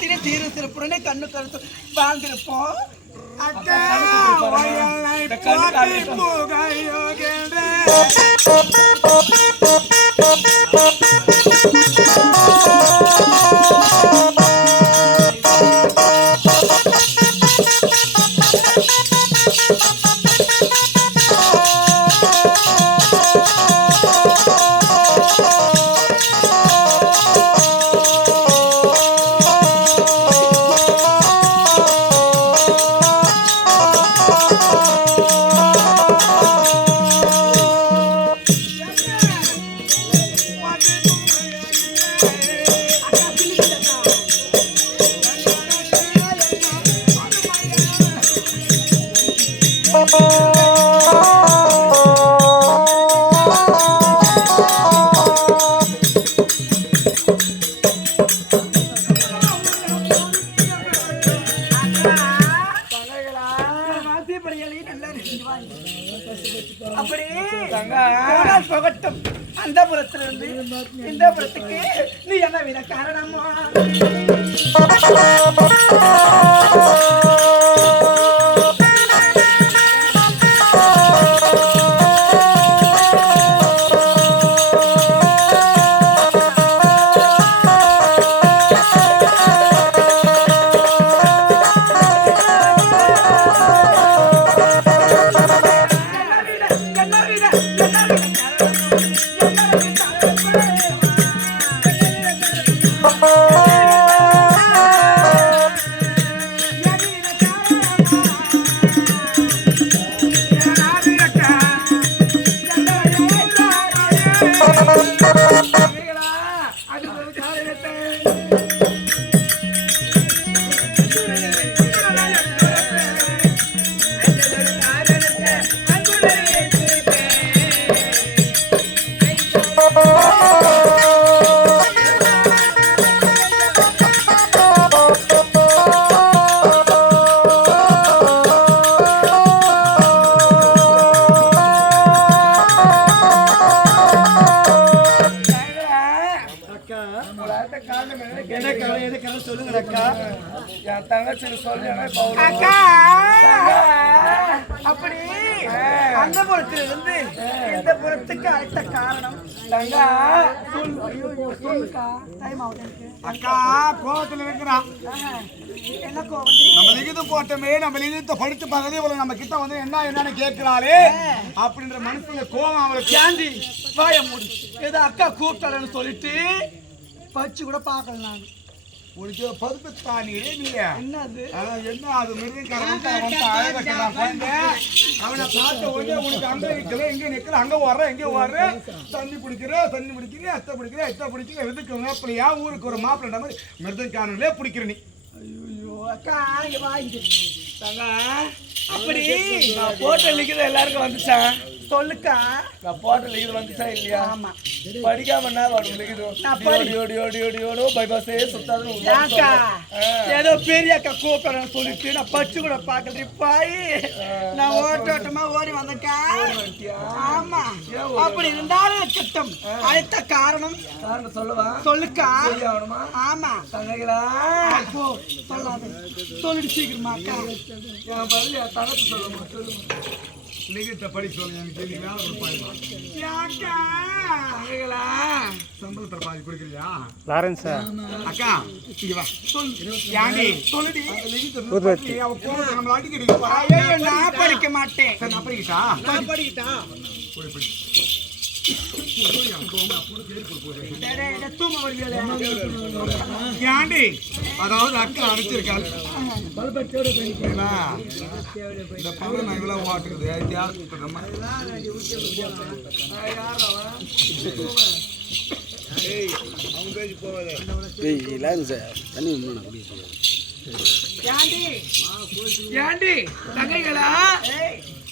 காலத்திலே தீர சிறப்புடனே கண்ணு கருத்து வாழ்ந்திருப்போம். அக்கா அந்த புறத்திலிருந்து இந்த புறத்துக்கு நீ என்ன வித காரணமா? அப்படி அந்த புறத்திலிருந்து இந்த புறத்துக்கு அழைத்த காரணம் அக்கா கோபத்தில் இருக்கிறான். என்ன கோபம்? நம்ம லிகிதம் போட்டோமே, நம்ம லிகிதத்தை படித்து பகுதி நம்ம கிட்ட வந்து என்னன்னு கேட்கிறாளே அப்படின்ற மனசுல கோபம் அவளுக்கு சாந்தி வாய மூடி. ஏதோ அக்கா கூப்பிட்டாளன்னு சொல்லிட்டு பச்சு கூட பார்க்கல. நான் உனக்கு பதுப்பு தானியே நீ என்னது என்ன அது அவனை பார்த்த உடனே உனக்கு அங்க நிக்கல எங்க நிக்கல அங்க வர்ற எங்க வர்ற தண்ணி பிடிக்கிற அத்தை பிடிக்கிற எதுக்கு அப்படியா ஊருக்கு ஒரு மாப்பிள்ள மாதிரி மிருதங்கானே பிடிக்கிற நீ. ஐயோ அக்கா வாங்க அப்படி நான் போட்டோ லிக்கிற எல்லாருக்கும் வந்துச்சான் சொல்லுக்கா. நான் போட்டோ லிக்கிற வந்துச்சா இல்லையா? ஆமா. படிக்காம பைபாஸே சுத்தாது ஏதோ பெரிய அக்கா கூப்பிடறேன்னு சொல்லிட்டு நான் பச்சு கூட பாக்கல பாய். நான் ஓட்டோட்டமா ஓடி வந்தேன்க்கா. ஆமா. அப்படி இருந்தாலும் திட்டம் அழைத்த காரணம் சொல்லுவா சொல்லுக்கா. ஆமா தங்கைகளா சொல்லாது சொல்லிட்டு சீக்கிரமா அக்கா என் பதில் தகத்து சொல்லுமா சொல்லுமா. லிகிட்ட படி சொல்லுங்க எனக்கு நீ வேலை கொடுப்பாங்க. சம்பளத்தை பாதி கொடுக்குறியா லாரன்ஸ் அக்கா? இங்க வா சொல்லு. யாண்டி சொல்லுடி. அவ போன நம்ம அடிக்கடி நான் படிக்க மாட்டேன். நான் படிக்கிட்டா அதாவது அக்கா அனுப்பிச்சிருக்காள். இந்த பவரை நான் இவ்வளவு மாட்டுக்குது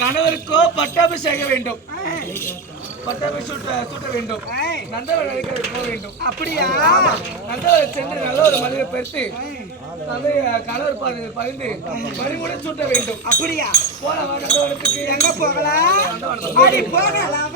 கணவருக்கோ பட்டாபிஷேகம் வேண்டும், பட்டாபிஷேகம் சூட்ட வேண்டும், நந்தவரை போக வேண்டும். அப்படியா? நந்தவரை சென்று நல்ல ஒரு மனித பெருத்து கணவர் பதிந்து மணிமுடன் சூட்ட வேண்டும். அப்படியா? போலவா நந்தவனத்துக்கு? எங்க போகலாம்? போகலாம்.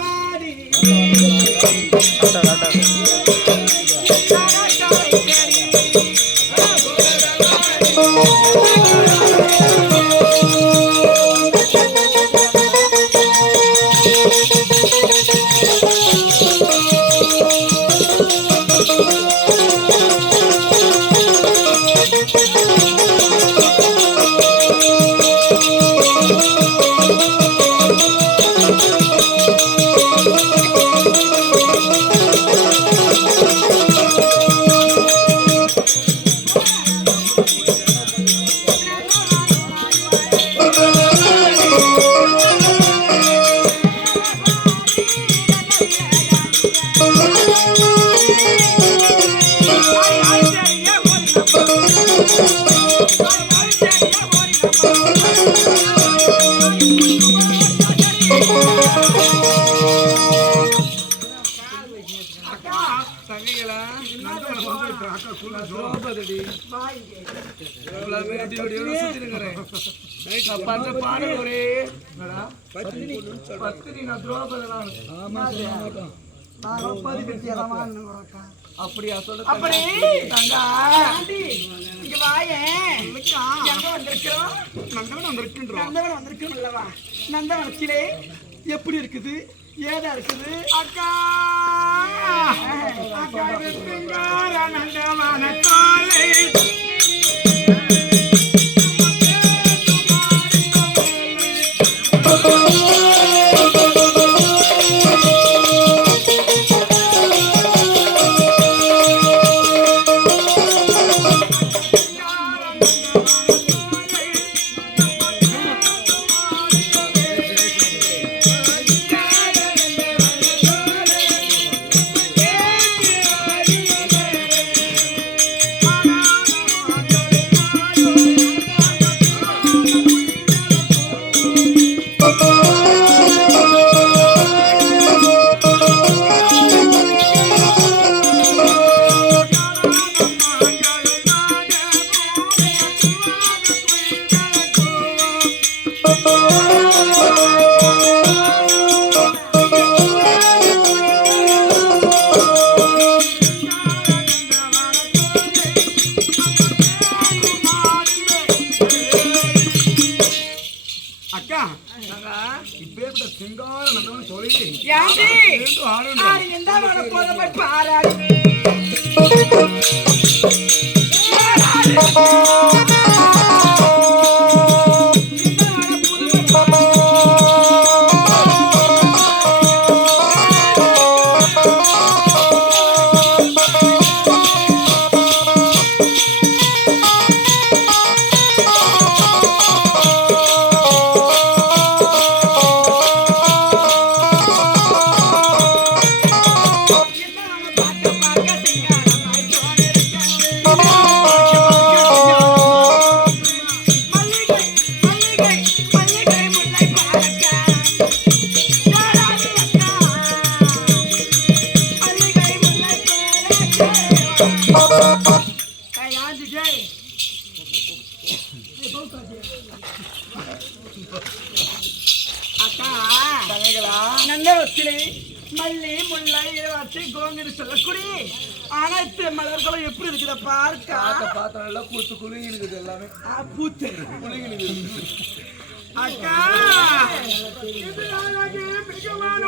தங்கைகளா திரௌபதி பண்ற பாடல் ஒரே பத்தினி நான் திரௌபதி அப்படியா சொல்ல அப்படி தங்கா இங்க வாயேன் எங்க வந்திருக்கிறோம் நந்தவன் வந்திருக்கின்றோம் நந்தவன் வந்திருக்கோம் அல்லவா நந்தவனத்திலே எப்படி இருக்குது ஏதா இருக்குது அக்கா அக்கா நந்தவன காலை மல்லி முல்லை இளவாச்சி கோங்கிரி சொல்லக்கூடிய அனைத்து மலர்களும் எப்படி இருக்குத பார்க்க பாத்திரம் எல்லாம் பூத்து குலுங்கி இருக்குது எல்லாமே பூத்து குலுங்கி அக்கா இது அழகு மிகமான